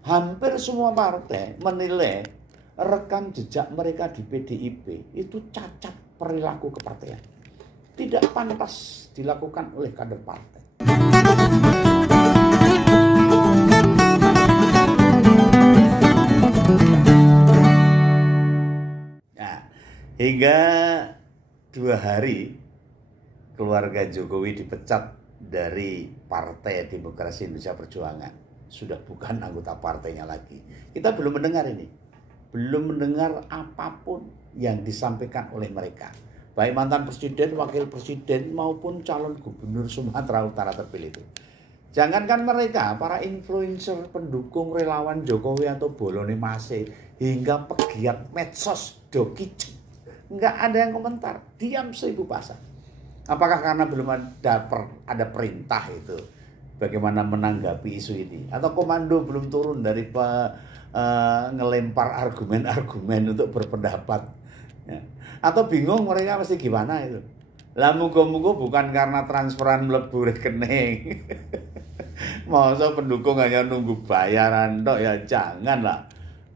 Hampir semua partai menilai rekam jejak mereka di PDIP itu cacat perilaku kepartean. Tidak pantas dilakukan oleh kader partai. Nah, hingga 2 hari keluarga Jokowi dipecat dari Partai Demokrasi Indonesia Perjuangan. Sudah bukan anggota partainya lagi. Kita belum mendengar ini. Belum mendengar apapun yang disampaikan oleh mereka. Baik mantan presiden, wakil presiden maupun calon gubernur Sumatera Utara terpilih itu. Jangankan mereka, para influencer, pendukung, relawan Jokowi atau bolone mase, hingga pegiat medsos Dokicik, nggak ada yang komentar, diam seribu bahasa. Apakah karena belum ada perintah itu bagaimana menanggapi isu ini, atau komando belum turun dari ngelempar argumen-argumen untuk berpendapat, ya. Atau bingung mereka mesti gimana itu. Lah muga-muga bukan karena transferan mlebu rekening. Masa pendukung hanya nunggu bayaran tok, ya janganlah.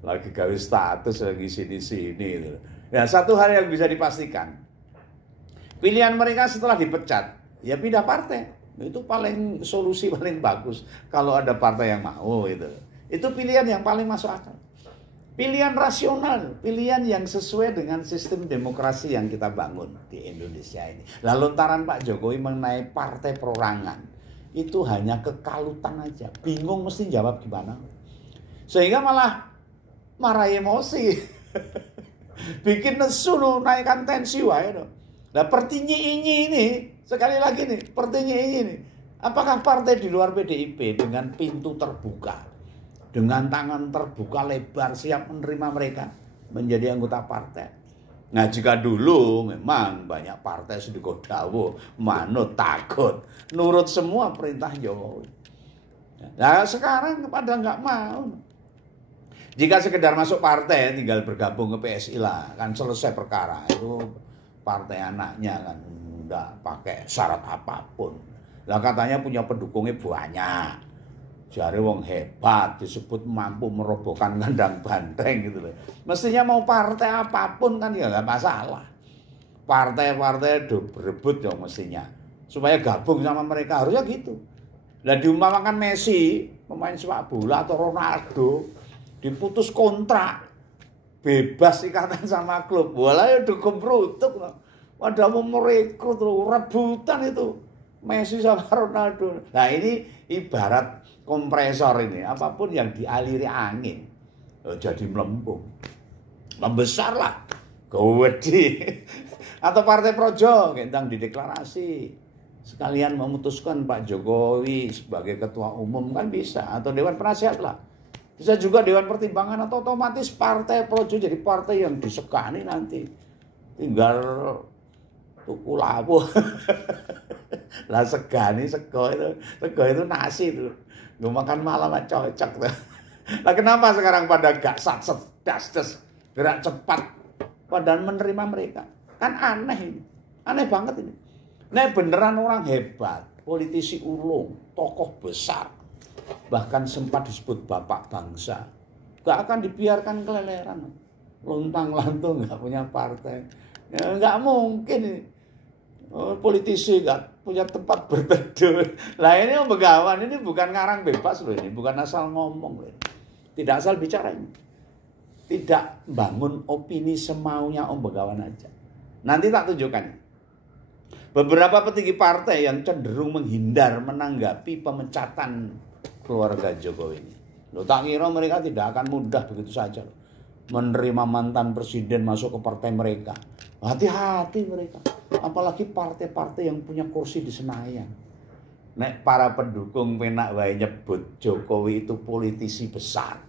Lagi gawe status lagi sini-sini itu. Ya, satu hal yang bisa dipastikan, pilihan mereka setelah dipecat ya pindah partai. Itu paling solusi paling bagus kalau ada partai yang mau itu. Itu pilihan yang paling masuk akal. Pilihan rasional, pilihan yang sesuai dengan sistem demokrasi yang kita bangun di Indonesia ini. Lalu lontaran Pak Jokowi mengenai partai perorangan itu hanya kekalutan aja, bingung mesti jawab gimana. Sehingga malah marah emosi. Bikin nesu, naikkan tensi wae. Nah, pertinyi ini sekali lagi nih, pertinyi ini. Apakah partai di luar PDIP dengan pintu terbuka, dengan tangan terbuka lebar siap menerima mereka menjadi anggota partai? Nah, jika dulu memang banyak partai sedekah dawuh, manut takut, nurut semua perintah Jokowi. Nah, sekarang pada nggak mau. Jika sekedar masuk partai tinggal bergabung ke PSI lah, kan selesai perkara. Itu partai anaknya kan nggak pakai syarat apapun. Lah katanya punya pendukungnya banyak. Jare wong hebat, disebut mampu merobohkan kandang banteng gitu loh. Mestinya mau partai apapun kan ya nggak masalah. Partai-partai berebut ya mestinya. Supaya gabung sama mereka, harusnya gitu. Lah diumpamakan Messi, pemain sepak bola, atau Ronaldo, diputus kontrak, bebas ikatan sama klub. Walah ya dukung berutuk. Padahal mau merekrut, rebutan itu Messi sama Ronaldo. Nah ini ibarat kompresor ini, apapun yang dialiri angin jadi melempung, membesar lah, gede. Atau partai projo tentang dideklarasi sekalian memutuskan Pak Jokowi sebagai ketua umum kan bisa, atau dewan penasihat lah, bisa juga dewan pertimbangan, atau otomatis partai projo jadi partai yang disekani nanti, tinggal tuku labu. Lah segani sego itu nasi itu. Gue makan malam cocok tuh. Lah kenapa sekarang pada gak satset, das, gerak cepat, padahal menerima mereka? Kan aneh ini, aneh banget ini. Nah beneran orang hebat, politisi ulung, tokoh besar, bahkan sempat disebut bapak bangsa, gak akan dibiarkan keleleran, luntang-lantung gak punya partai, ya, gak mungkin ini. Politisi gak punya tempat berteduh. Lah ini Om Begawan ini bukan ngarang bebas loh, ini bukan asal ngomong loh. Tidak asal bicara ini. Tidak bangun opini semaunya Om Begawan aja. Nanti tak tunjukkan. Beberapa petinggi partai yang cenderung menghindar menanggapi pemecatan keluarga Jokowi ini. Loh, tak kira mereka tidak akan mudah begitu saja loh menerima mantan presiden masuk ke partai mereka. Hati-hati mereka. Apalagi partai-partai yang punya kursi di Senayan. Nek para pendukung penak wae nyebut Jokowi itu politisi besar,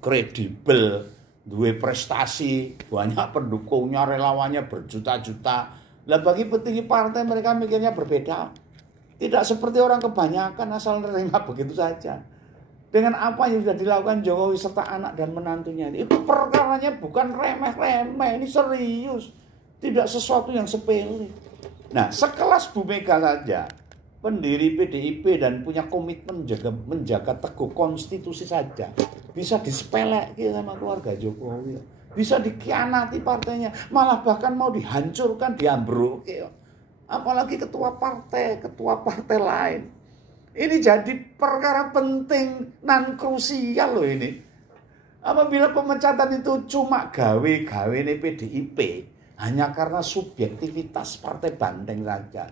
kredibel, duwe prestasi, banyak pendukungnya, relawannya berjuta-juta. Lah bagi petinggi partai mereka mikirnya berbeda. Tidak seperti orang kebanyakan asal nerima begitu saja. Dengan apa yang sudah dilakukan Jokowi serta anak dan menantunya, itu perkaranya bukan remeh-remeh, ini serius. Tidak sesuatu yang sepele. Nah, sekelas Bu Mega saja pendiri PDIP dan punya komitmen menjaga teguh konstitusi saja bisa disepelekan sama keluarga Jokowi. Bisa dikhianati partainya, malah bahkan mau dihancurkan, diambruki. Apalagi ketua partai lain. Ini jadi perkara penting nan krusial loh ini. Apabila pemecatan itu cuma gawe-gawe ini PDIP hanya karena subjektivitas partai banteng saja,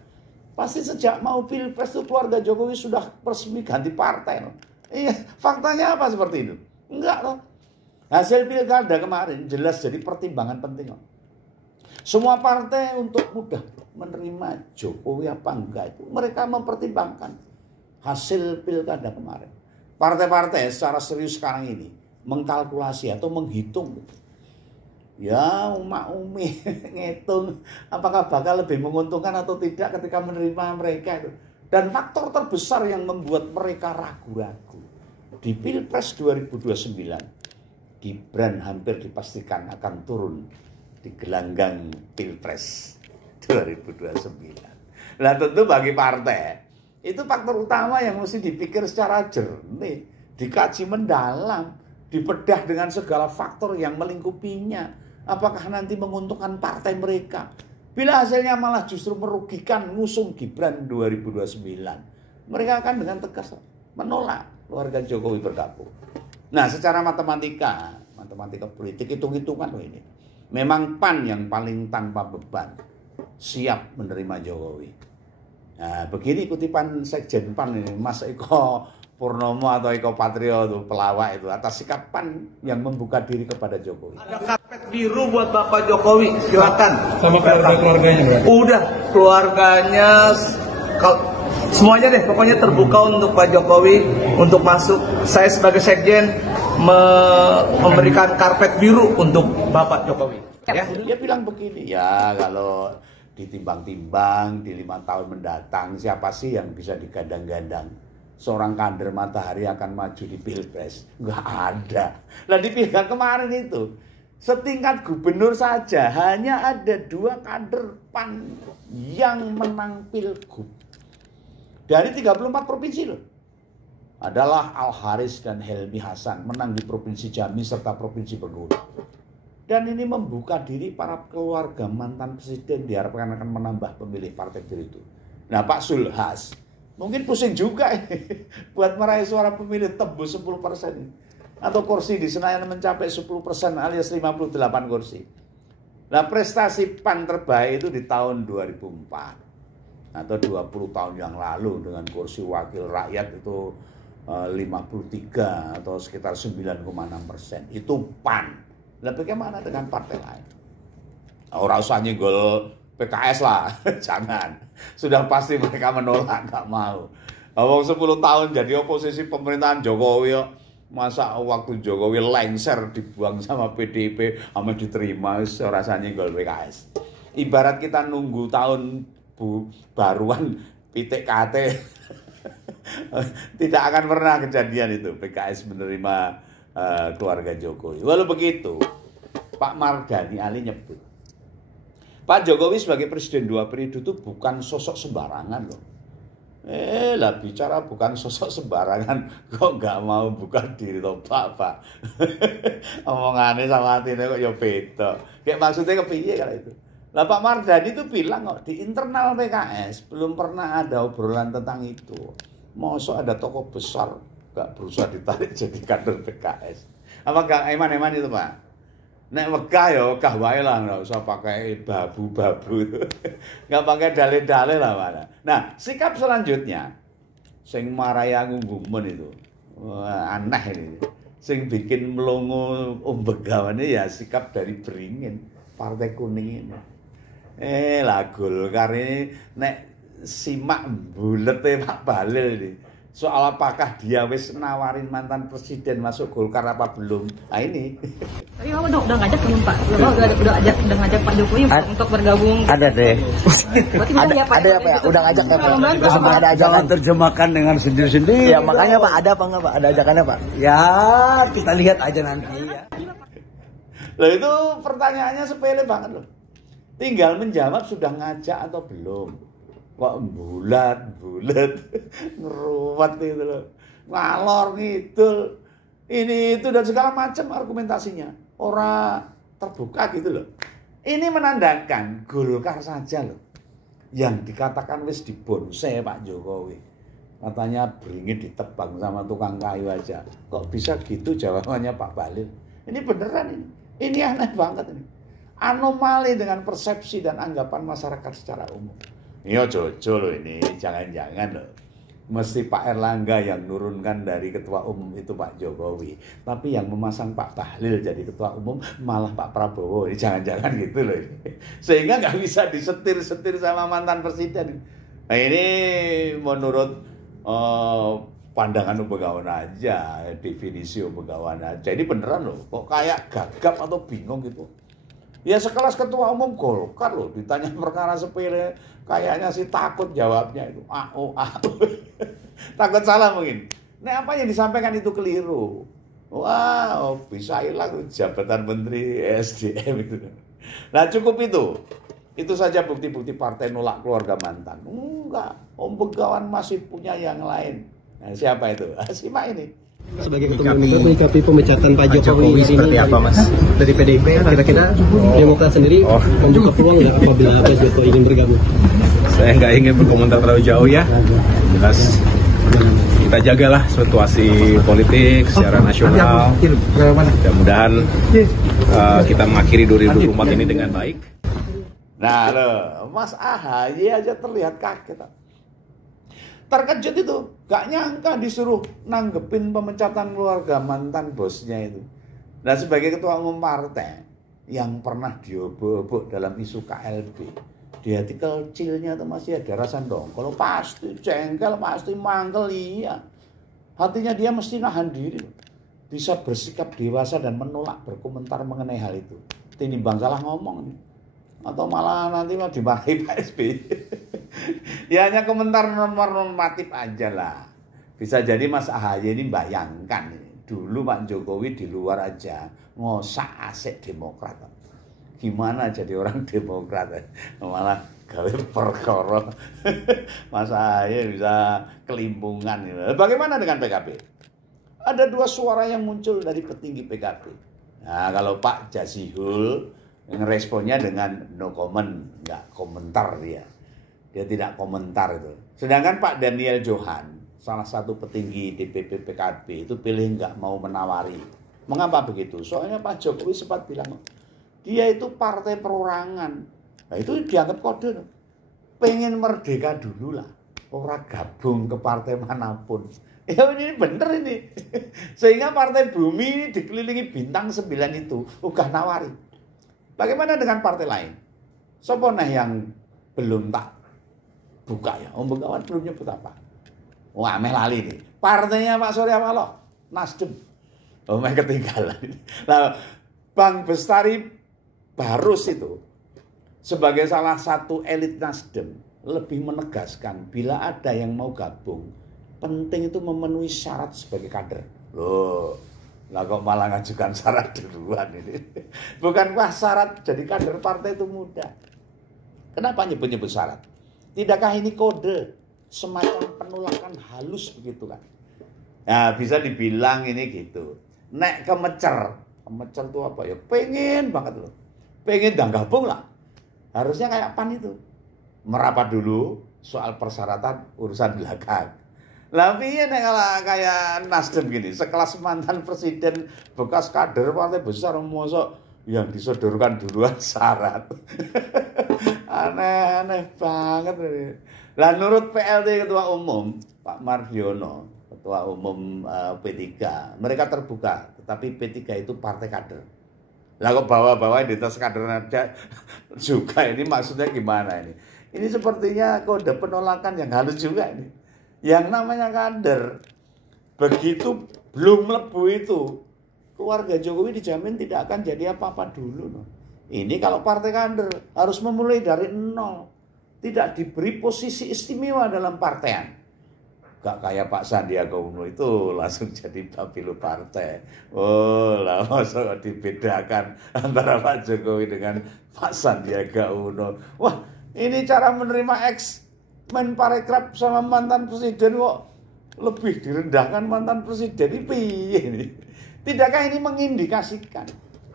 pasti sejak mau pilpres itu keluarga Jokowi sudah resmi ganti partai loh. Iya, faktanya apa seperti itu? Enggak loh. Hasil pilkada kemarin jelas jadi pertimbangan penting loh. Semua partai untuk mudah menerima Jokowi apa enggak itu mereka mempertimbangkan hasil pilkada kemarin. Partai-partai secara serius sekarang ini mengkalkulasi atau menghitung. Ya, umi ngitung apakah bakal lebih menguntungkan atau tidak ketika menerima mereka itu. Dan faktor terbesar yang membuat mereka ragu-ragu di Pilpres 2029, Gibran hampir dipastikan akan turun di gelanggang Pilpres 2029. Nah tentu bagi partai itu faktor utama yang mesti dipikir secara jernih, dikaji mendalam, dibedah dengan segala faktor yang melingkupinya. Apakah nanti menguntungkan partai mereka? Bila hasilnya malah justru merugikan ngusung Gibran 2029, mereka akan dengan tegas menolak keluarga Jokowi bergabung. Nah, secara matematika politik hitung-hitungan loh ini. Memang PAN yang paling tanpa beban siap menerima Jokowi. Nah, begini kutipan Sekjen PAN ini, Mas Eko Purnomo atau Eko Patrio itu pelawak itu atas sikap PAN yang membuka diri kepada Jokowi. Ada karpet biru buat Bapak Jokowi, silakan. Sama keluarganya berarti? Udah, keluarganya semuanya deh, pokoknya terbuka untuk Pak Jokowi untuk masuk. Saya sebagai Sekjen memberikan karpet biru untuk Bapak Jokowi. Ya, dia bilang begini, ya kalau ditimbang-timbang di 5 tahun mendatang siapa sih yang bisa digadang-gadang seorang kader Matahari akan maju di Pilpres? Nggak ada. Lah di pilkada kemarin itu setingkat gubernur saja hanya ada 2 kader PAN yang menang pilgub dari 34 provinsi loh. Adalah Al Haris dan Helmi Hasan menang di Provinsi Jambi serta Provinsi Bengkulu. Dan ini membuka diri para keluarga mantan presiden diharapkan akan menambah pemilih partai itu. Nah Pak Zulhas mungkin pusing juga buat meraih suara pemilih tembus 10%. Atau kursi di Senayan mencapai 10% alias 58 kursi. Nah prestasi PAN terbaik itu di tahun 2004. Atau 20 tahun yang lalu dengan kursi wakil rakyat itu 53 atau sekitar 9,6%. Itu PAN. Nah bagaimana dengan partai lain? Orang usah nyenggol PKS lah, jangan. Sudah pasti mereka menolak, nggak mau. Awang 10 tahun jadi oposisi pemerintahan Jokowi, masa waktu Jokowi lengser dibuang sama PDIP, sama diterima, rasanya nyenggol PKS. Ibarat kita nunggu tahun baruan pitik kate, tidak akan pernah kejadian itu PKS menerima keluarga Jokowi. Walau begitu, Pak Mardhani Ali nyebut Pak Jokowi sebagai presiden 2 periode itu bukan sosok sembarangan loh. Lah bicara bukan sosok sembarangan kok nggak mau buka diri toh Pak. Omongannya sama hatinya kok ya beda. Kayak maksudnya kepiye kalau itu. Lah Pak Mardhani itu bilang kok di internal PKS belum pernah ada obrolan tentang itu. Masa ada tokoh besar gak berusaha ditarik jadi kader PKS. Apa Kang Eman itu Pak? Nek wegah ya wegah wae lah, nggak usah pakai babu-babu itu. Nggak pakai dalil-dalil lah mana. Nah, sikap selanjutnya sing marai aku gumun itu. Wah, aneh ini. Sing bikin melongo Begawan ini ya sikap dari Beringin, Partai Kuning ini. Lah Golkar ini nek simak bulete Pak Balil ini. Soal apakah dia wis nawarin mantan presiden masuk Golkar apa belum? Nah ini. Tapi kamu udah ngajak belum Pak? Udah ngajak Pak Jokowi untuk bergabung? Ada deh. Berarti ada ya Pak? Ada ya Pak? Udah ngajak ya Pak? Sampai ada ajakan terjemahkan dengan sendiri-sendiri. Ya makanya Pak, ada apa enggak Pak? Ada ajakannya Pak? Ya kita lihat aja nanti ya. Loh itu pertanyaannya sepele banget loh. Tinggal menjawab sudah ngajak atau belum. kok bulat ngeruwet itu loh, ngalor ngidul, ini itu dan segala macam argumentasinya, orang terbuka gitu loh. Ini menandakan Golkar saja loh yang dikatakan wis dibonsai Pak Jokowi, katanya beringin ditebang sama tukang kayu aja, kok bisa gitu jawabannya Pak Bahlil. Ini beneran ini aneh banget ini, anomali dengan persepsi dan anggapan masyarakat secara umum. Iya jojo loh ini, jangan-jangan loh mesti Pak Erlangga yang nurunkan dari ketua umum itu Pak Jokowi, tapi yang memasang Pak Bahlil jadi ketua umum malah Pak Prabowo. Ini jangan-jangan gitu loh ini. Sehingga nggak bisa disetir-setir sama mantan presiden. Nah ini menurut pandangan Begawan aja, definisi Begawan aja. Ini beneran loh, kok kayak gagap atau bingung gitu. Ya sekelas ketua umum Golkar loh, ditanya perkara sepele, kayaknya sih takut jawabnya itu. Takut salah mungkin. Nah apa yang disampaikan itu keliru. Wow, bisa hilang jabatan Menteri SDM itu. Nah cukup itu. Itu saja bukti-bukti partai nolak keluarga mantan. Enggak, Om Begawan masih punya yang lain. Nah, siapa itu? Simak ini. Sebagai ketua umum menyikapi pemecatan Pak Jokowi ini seperti apa, Mas? Dari PDIP kira-kira Demokrat sendiri membuka peluang nggak apabila Pak Jokowi ingin bergabung? Saya nggak ingin berkomentar terlalu jauh ya. Jelas kita jagalah situasi politik secara nasional. Mudah-mudahan kita mengakhiri 2024 ini dengan baik. Nah loh, Mas AHY aja terlihat kaget. Terkejut itu, gak nyangka disuruh nanggepin pemecatan keluarga mantan bosnya itu. Nah sebagai ketua umum partai yang pernah diobok-obok dalam isu KLB, di hati kecilnya tuh masih ada rasa dongkol, pasti jengkel, pasti mangkel, iya. Hatinya dia mesti nahan diri, bisa bersikap dewasa dan menolak berkomentar mengenai hal itu. Tinimbang salah ngomong nih. Atau malah nanti mau dimarahi Pak SBY. Ya hanya komentar normatif aja lah. Bisa jadi Mas AHY ini bayangkan dulu Pak Jokowi di luar aja ngosak asik Demokrat. Gimana jadi orang Demokrat? Malah gawe perkara. Mas AHY bisa kelimpungan. Bagaimana dengan PKB? Ada dua suara yang muncul dari petinggi PKB. Nah kalau Pak Jazihul ngeresponnya dengan no comment, nggak komentar dia tidak komentar itu. Sedangkan Pak Daniel Johan, salah satu petinggi DPP PKB itu pilih nggak mau menawari. Mengapa begitu? Soalnya Pak Jokowi sempat bilang dia itu partai perorangan. Nah itu dianggap kode. Pengen merdeka dulu lah, orang gabung ke partai manapun. Ya ini bener ini. Sehingga Partai Bumi ini dikelilingi bintang 9 itu, udah nawari. Bagaimana dengan partai lain? Sopo nah yang belum tak buka ya? Om Begawan belum nyebut apa? Wah, ameh lali nih. Partainya Pak Surya Paloh, Nasdem. Oh, meh ketinggalan. Nah, Bang Bestari Barus itu sebagai salah satu elit Nasdem lebih menegaskan bila ada yang mau gabung, penting itu memenuhi syarat sebagai kader. Loh, lah kok malah ngajukan syarat duluan ini. Bukankah syarat jadi kader partai itu mudah? Kenapa nyebut-nyebut syarat? Tidakkah ini kode semacam penolakan halus begitu kan? Nah bisa dibilang ini gitu. Nek kemecer itu apa ya? Pengen banget loh. Pengen dan gabung lah. Harusnya kayak PAN itu. Merapat dulu soal persyaratan urusan belakang. Tapi ya kalau kayak Nasdem gini, sekelas mantan presiden bekas kader partai besar, mosok yang disodorkan duluan syarat. Aneh-aneh banget. Lah menurut PLT Ketua Umum Pak Mardiono, Ketua Umum P3, mereka terbuka, tetapi P3 itu partai kader. Lah kok bawa-bawa identitas kader aja juga, ini maksudnya gimana ini? Ini sepertinya kode penolakan yang halus juga ini. Yang namanya kader, begitu belum melebu itu, keluarga Jokowi dijamin tidak akan jadi apa-apa dulu. No. Ini kalau partai kader harus memulai dari nol, tidak diberi posisi istimewa dalam partaian. Gak kayak Pak Sandiaga Uno itu langsung jadi bapilu partai. Oh lah, masa dibedakan antara Pak Jokowi dengan Pak Sandiaga Uno. Wah, ini cara menerima Men Parekraf sama mantan presiden kok lebih direndahkan mantan presiden, ini piye ini? Tidakkah ini mengindikasikan,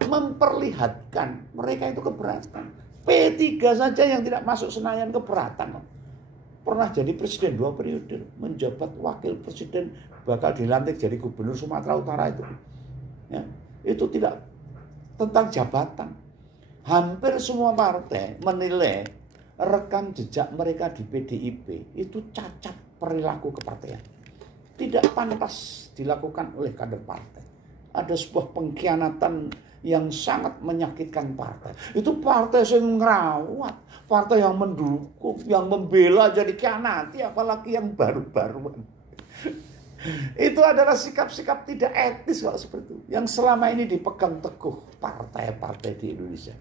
memperlihatkan mereka itu keberatan? P3 saja yang tidak masuk Senayan keberatan. Pernah jadi presiden 2 periode, menjabat wakil presiden, bakal dilantik jadi gubernur Sumatera Utara itu. Ya, itu tidak tentang jabatan. Hampir semua partai menilai rekam jejak mereka di PDIP itu cacat perilaku kepartean. Tidak pantas dilakukan oleh kader partai. Ada sebuah pengkhianatan yang sangat menyakitkan partai. Itu partai yang ngerawat, partai yang mendukung, yang membela jadi khianati, apalagi yang baru-baruan. Itu adalah sikap-sikap tidak etis kalau seperti itu, yang selama ini dipegang teguh partai-partai di Indonesia.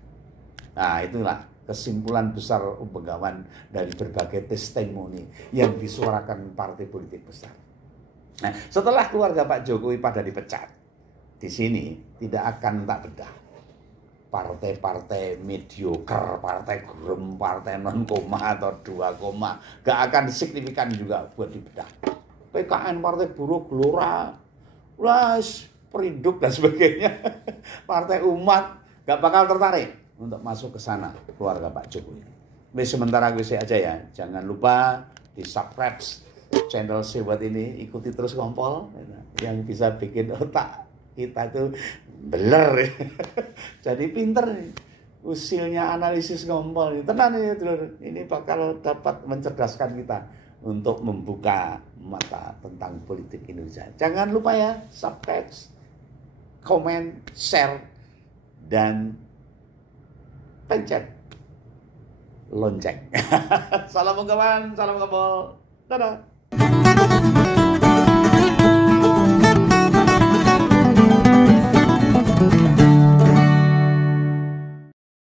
Nah, itulah kesimpulan besar Begawan dari berbagai testimoni yang disuarakan partai politik besar. Nah, setelah keluarga Pak Jokowi pada dipecat, di sini tidak akan tak bedah. Partai-partai mediocre, partai gurem, partai non koma atau 2 koma, gak akan signifikan juga buat dibedah. PKN, Partai Buruh, Gelora, Perinduk dan sebagainya, Partai Umat gak bakal tertarik untuk masuk ke sana keluarga Pak Jokowi. Sementara gue aja ya, jangan lupa di subscribe channel Sewat ini, ikuti terus Ngompol yang bisa bikin otak kita itu beler. Jadi pinter nih. Usilnya analisis Ngompol ini. Tenang ini, Dulur. Ini bakal dapat mencerdaskan kita untuk membuka mata tentang politik Indonesia. Jangan lupa ya, subscribe, komen, share, dan pencet lonceng. Salam Begawan, salam Ngompol. Dadah.